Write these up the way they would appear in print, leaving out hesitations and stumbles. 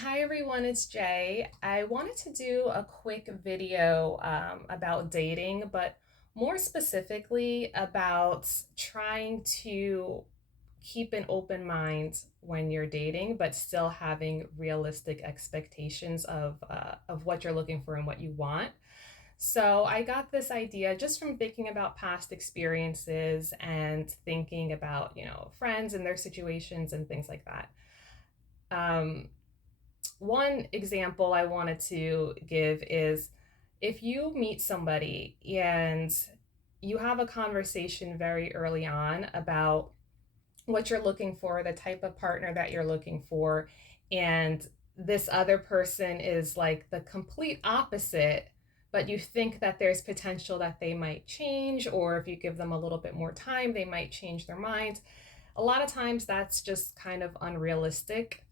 Hi everyone, it's Jay. I wanted to do a quick video about dating, but more specifically about trying to keep an open mind when you're dating, but still having realistic expectations of what you're looking for and what you want. So I got this idea just from thinking about past experiences and thinking about, friends and their situations and things like that. Um, One example I wanted to give is if you meet somebody and you have a conversation very early on about what you're looking for, the type of partner that you're looking for, and this other person is like the complete opposite, but you think that there's potential that they might change, or if you give them a little bit more time, they might change their mind. A lot of times that's just kind of unrealistic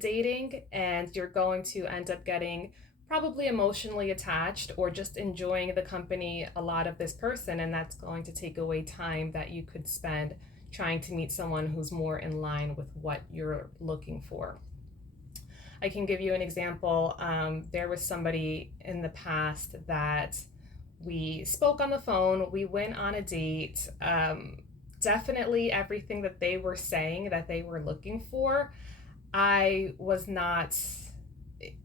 dating, and you're going to end up getting probably emotionally attached or just enjoying the company a lot of this person, and that's going to take away time that you could spend trying to meet someone who's more in line with what you're looking for. I can give you an example. There was somebody in the past that we spoke on the phone, we went on a date. Definitely everything that they were saying that they were looking for, I was not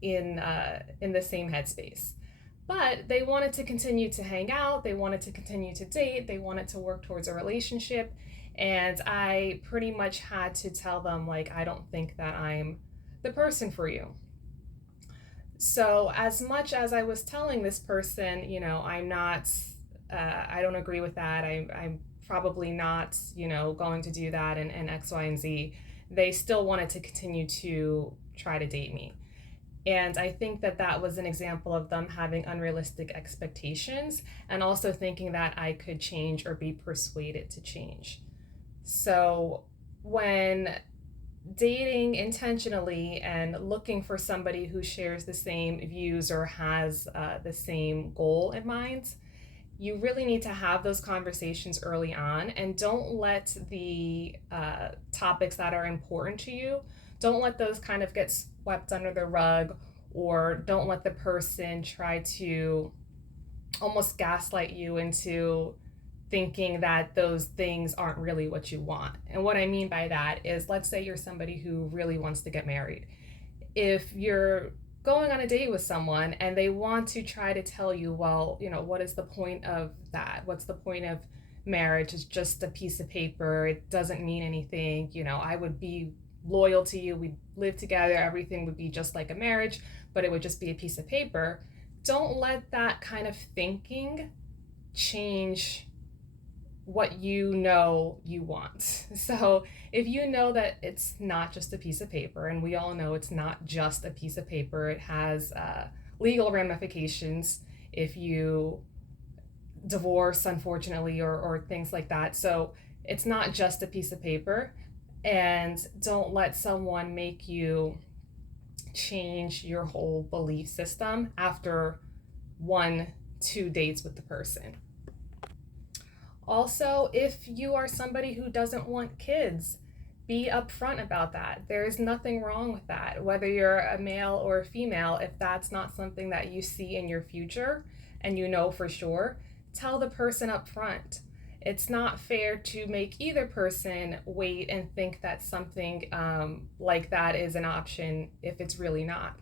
in the same headspace. But they wanted to continue to hang out, they wanted to continue to date, they wanted to work towards a relationship, and I pretty much had to tell them like I don't think that I'm the person for you. So as much as I was telling this person, I'm not, I don't agree with that. I'm probably not, going to do that and X, Y, and Z. They still wanted to continue to try to date me. And I think that that was an example of them having unrealistic expectations and also thinking that I could change or be persuaded to change. So when dating intentionally and looking for somebody who shares the same views or has the same goal in mind, you really need to have those conversations early on and don't let the topics that are important to you, don't let those kind of get swept under the rug, or don't let the person try to almost gaslight you into thinking that those things aren't really what you want. And what I mean by that is, let's say you're somebody who really wants to get married. If you're going on a date with someone and they want to try to tell you, well, what is the point of that? What's the point of marriage? It's just a piece of paper. It doesn't mean anything. I would be loyal to you. We'd live together. Everything would be just like a marriage, but it would just be a piece of paper. Don't let that kind of thinking change what you want. So if you know that it's not just a piece of paper, and we all know it's not just a piece of paper, it has legal ramifications if you divorce, unfortunately, or things like that. So it's not just a piece of paper, and don't let someone make you change your whole belief system after one, two dates with the person. Also, if you are somebody who doesn't want kids, be upfront about that. There is nothing wrong with that. Whether you're a male or a female, if that's not something that you see in your future and you know for sure, tell the person up front. It's not fair to make either person wait and think that something like that is an option if it's really not.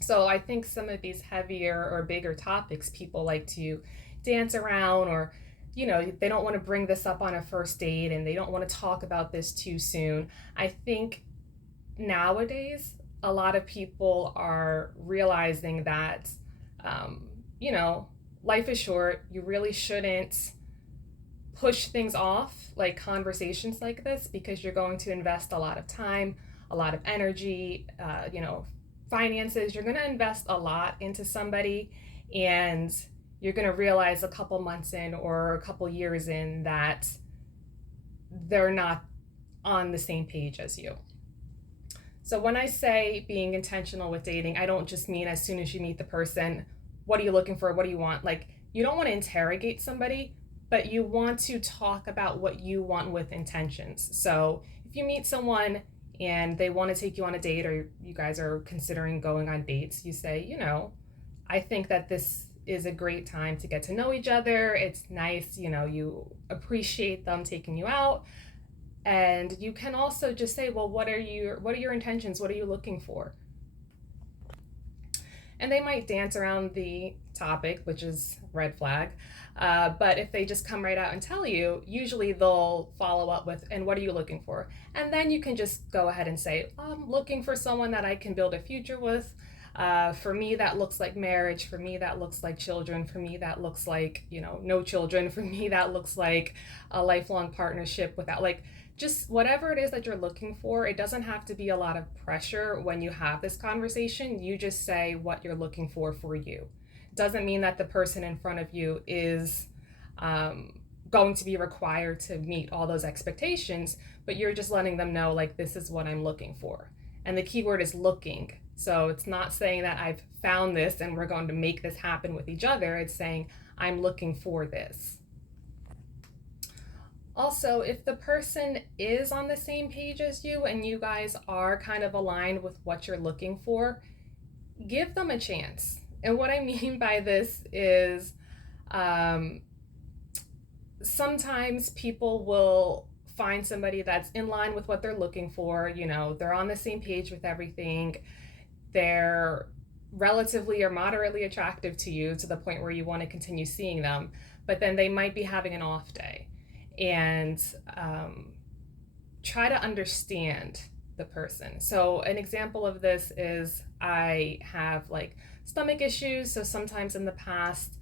So I think some of these heavier or bigger topics people like to dance around, or they don't want to bring this up on a first date and they don't want to talk about this too soon. I think nowadays a lot of people are realizing that um, you know life is short. You really shouldn't push things off, like conversations like this, because you're going to invest a lot of time, a lot of energy, finances. You're going to invest a lot into somebody, and you're going to realize a couple months in or a couple years in that they're not on the same page as you. So when I say being intentional with dating, I don't just mean as soon as you meet the person, what are you looking for? What do you want? Like, you don't want to interrogate somebody, but you want to talk about what you want with intentions. So if you meet someone and they want to take you on a date, or you guys are considering going on dates, you say, I think that this is a great time to get to know each other. It's nice, you appreciate them taking you out. And you can also just say, well, what are your intentions? What are you looking for? And they might dance around the topic, which is red flag. But if they just come right out and tell you, usually they'll follow up with, and what are you looking for? And then you can just go ahead and say, I'm looking for someone that I can build a future with. For me, that looks like marriage. For me, that looks like children. For me, that looks like, no children. For me, that looks like a lifelong partnership without, like, just whatever it is that you're looking for. It doesn't have to be a lot of pressure when you have this conversation. You just say what you're looking for you. Doesn't mean that the person in front of you is going to be required to meet all those expectations, but you're just letting them know, like, this is what I'm looking for. And the key word is looking. So it's not saying that I've found this and we're going to make this happen with each other. It's saying I'm looking for this. Also, if the person is on the same page as you and you guys are kind of aligned with what you're looking for, give them a chance. And what I mean by this is sometimes people will find somebody that's in line with what they're looking for. They're on the same page with everything. They're relatively or moderately attractive to you to the point where you want to continue seeing them, but then they might be having an off day. And try to understand the person. So an example of this is I have like stomach issues. So sometimes in the past,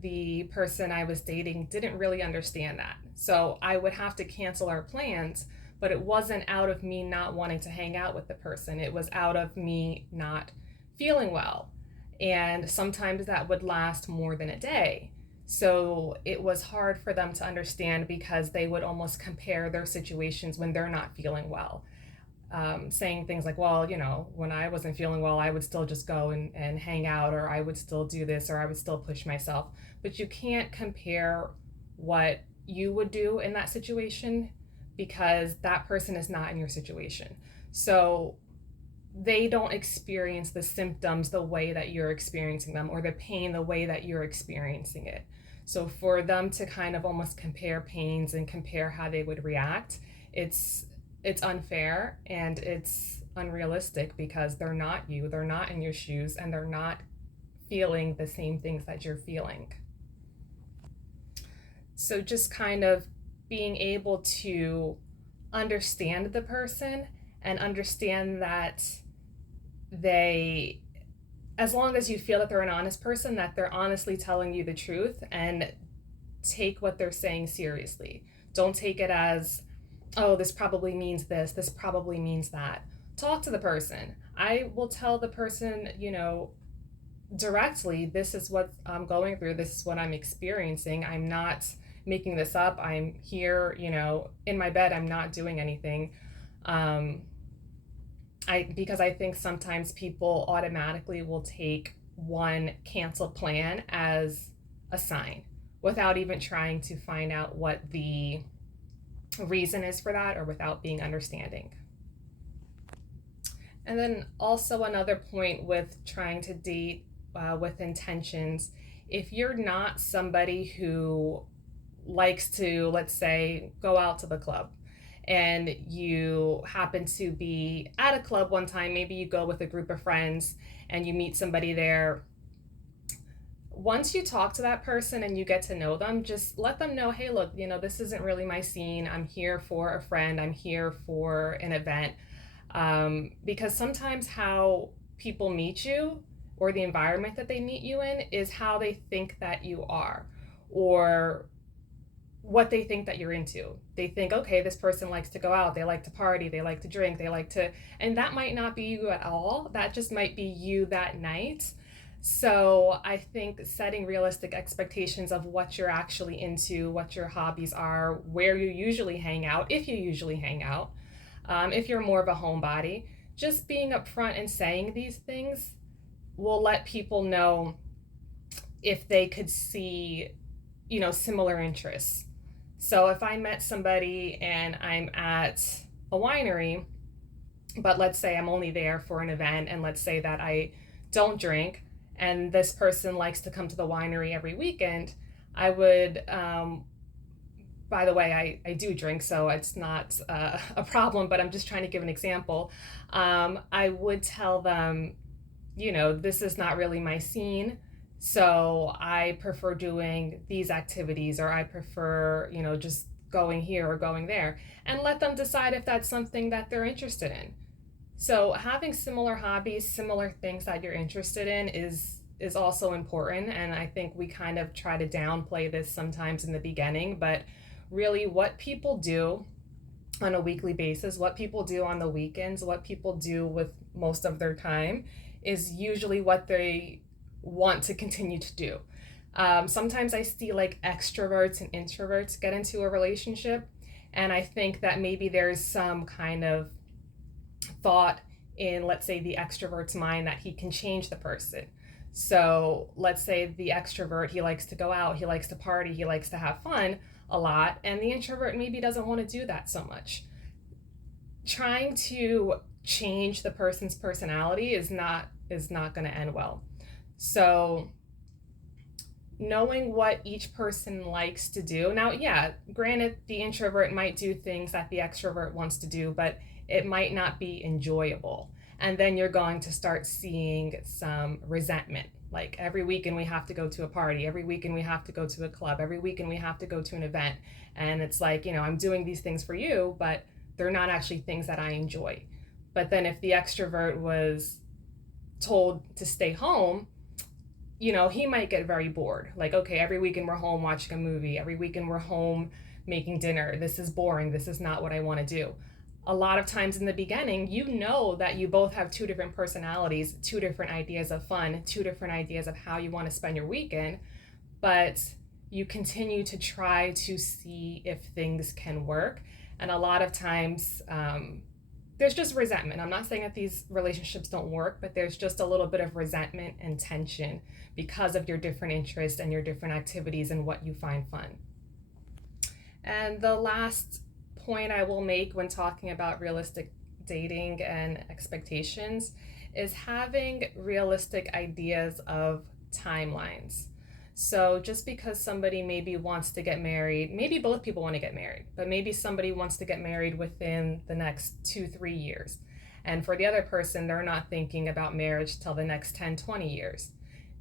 the person I was dating didn't really understand that. So I would have to cancel our plans, but it wasn't out of me not wanting to hang out with the person. It was out of me not feeling well. And sometimes that would last more than a day. So it was hard for them to understand because they would almost compare their situations when they're not feeling well. Saying things like, well, when I wasn't feeling well, I would still just go and hang out, or I would still do this, or I would still push myself. But you can't compare what you would do in that situation because that person is not in your situation. So they don't experience the symptoms the way that you're experiencing them, or the pain the way that you're experiencing it. So for them to kind of almost compare pains and compare how they would react, it's unfair and it's unrealistic because they're not you, they're not in your shoes, and they're not feeling the same things that you're feeling. So just kind of being able to understand the person and understand that they, as long as you feel that they're an honest person, that they're honestly telling you the truth, and take what they're saying seriously. Don't take it as, oh, this probably means this probably means that. Talk to the person. I will tell the person, directly, this is what I'm going through, this is what I'm experiencing. I'm not making this up. I'm here, in my bed, I'm not doing anything. Because I think sometimes people automatically will take one canceled plan as a sign without even trying to find out what the reason is for that, or without being understanding. And then also another point with trying to date with intentions, if you're not somebody who likes to, let's say, go out to the club, and you happen to be at a club one time, maybe you go with a group of friends and you meet somebody there. Once you talk to that person and you get to know them, just let them know, hey, look, this isn't really my scene. I'm here for a friend. I'm here for an event. Because sometimes how people meet you, or the environment that they meet you in, is how they think that you are, or what they think that you're into. They think, okay, this person likes to go out, they like to party, they like to drink, and that might not be you at all. That just might be you that night. So I think setting realistic expectations of what you're actually into, what your hobbies are, where you usually hang out, if you usually hang out, if you're more of a homebody, just being upfront and saying these things will let people know if they could see, similar interests. So if I met somebody and I'm at a winery But let's say I'm only there for an event, and let's say that I don't drink, and this person likes to come to the winery every weekend. I would, by the way, I do drink, so it's not a problem, but I'm just trying to give an example. I would tell them, this is not really my scene. So I prefer doing these activities, or I prefer, just going here or going there, and let them decide if that's something that they're interested in. So having similar hobbies, similar things that you're interested in is also important, and I think we kind of try to downplay this sometimes in the beginning, but really what people do on a weekly basis, what people do on the weekends, what people do with most of their time is usually what they want to continue to do. Sometimes I see like extroverts and introverts get into a relationship, and I think that maybe there's some kind of thought in, let's say, the extrovert's mind that he can change the person. So let's say the extrovert, he likes to go out, he likes to party, he likes to have fun a lot, and the introvert maybe doesn't want to do that so much. Trying to change the person's personality is not going to end well. So knowing what each person likes to do. Now, yeah, granted, the introvert might do things that the extrovert wants to do, but it might not be enjoyable. And then you're going to start seeing some resentment. Like every weekend we have to go to a party, every weekend we have to go to a club, every weekend we have to go to an event. And it's like, I'm doing these things for you, but they're not actually things that I enjoy. But then if the extrovert was told to stay home, he might get very bored. Like, okay, every weekend we're home watching a movie, every weekend we're home making dinner. This is boring. This is not what I want to do. A lot of times in the beginning, that you both have two different personalities, two different ideas of fun, two different ideas of how you want to spend your weekend, but you continue to try to see if things can work. And a lot of times, there's just resentment. I'm not saying that these relationships don't work, but there's just a little bit of resentment and tension because of your different interests and your different activities and what you find fun. And the last point I will make when talking about realistic dating and expectations is having realistic ideas of timelines. So just because somebody maybe wants to get married, maybe both people want to get married, but maybe somebody wants to get married within the next 2-3 years. And for the other person, they're not thinking about marriage till the next 10-20 years.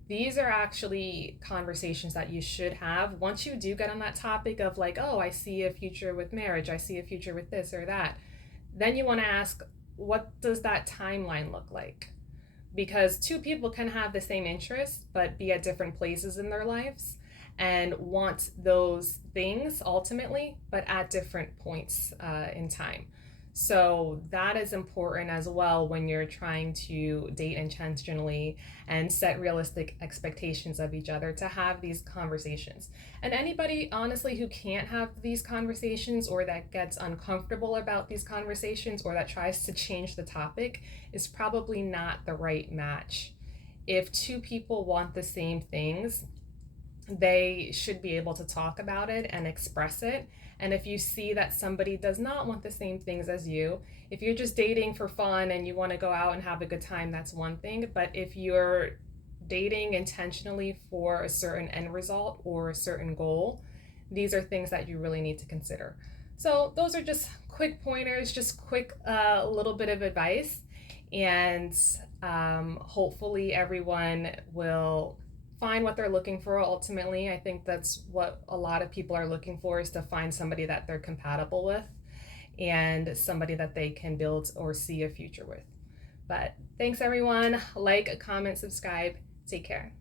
These are actually conversations that you should have once you do get on that topic of like, oh, I see a future with marriage, I see a future with this or that. Then you want to ask, what does that timeline look like? Because two people can have the same interests but be at different places in their lives and want those things ultimately, but at different points in time. So that is important as well when you're trying to date intentionally and set realistic expectations of each other, to have these conversations. And anybody, honestly, who can't have these conversations, or that gets uncomfortable about these conversations, or that tries to change the topic, is probably not the right match. If two people want the same things, they should be able to talk about it and express it. And if you see that somebody does not want the same things as you, if you're just dating for fun and you want to go out and have a good time, that's one thing. But if you're dating intentionally for a certain end result or a certain goal, these are things that you really need to consider. So those are just quick pointers, just quick little bit of advice. And hopefully everyone will find what they're looking for ultimately. I think that's what a lot of people are looking for, is to find somebody that they're compatible with and somebody that they can build or see a future with. But thanks everyone. Like, comment, subscribe. Take care.